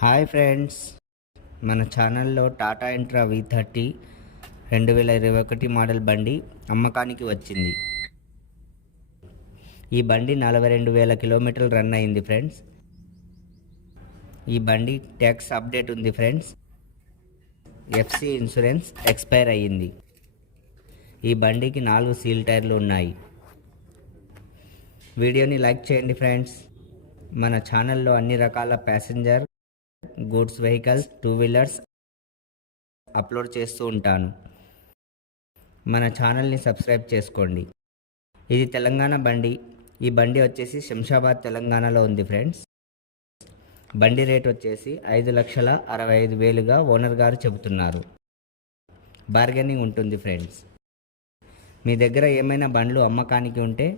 Hi friends, మన ఛానల్లో Tata intra V30 2021 model బండి అమ్మకానికి వచ్చింది. ఈ బండి 42,000 కిలోమీటర్లు రన్ అయింది ఫ్రెండ్స్. ఈ బండి ట్యాక్స్ అప్డేట్ ఉంది ఫ్రెండ్స్. FC ఇన్సూరెన్స్ ఎక్స్పైర్ అయ్యింది. ఈ బండికి 4 సీల్ టైర్లు ఉన్నాయి. వీడియోని లైక్ చేయండి ఫ్రెండ్స్. మన ఛానల్లో అన్ని రకాల passenger goods vehicles, 2 wheelers upload చేస్తూ ఉంటాను. మన ఛానల్ని సబ్స్క్రైబ్ చేసుకోండి. ఇది తెలంగాణ బండి. ఈ బండి వచ్చేసి శంషాబాద్ తెలంగాణలో ఉంది ఫ్రెండ్స్. బండి రేట్ వచ్చేసి 5,65,000గా ఓనర్ గారు చెబుతున్నారు. బార్గెనింగ్ ఉంటుంది ఫ్రెండ్స్. మీ దగ్గర ఏమైనా బండ్లు అమ్మకానికి ఉంటే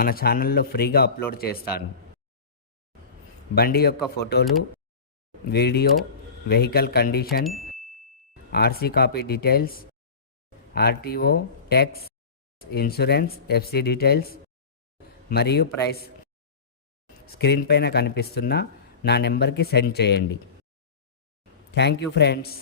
మన ఛానల్లో ఫ్రీగా అప్లోడ్ చేస్తాను. బండి యొక్క ఫోటోలు, video, vehicle condition, RC copy details, RTO, tax, insurance, FC details మరియు ప్రైస్ స్క్రీన్ పైన కనిపిస్తున్న నా నెంబర్కి సెండ్ చేయండి. Thank you friends.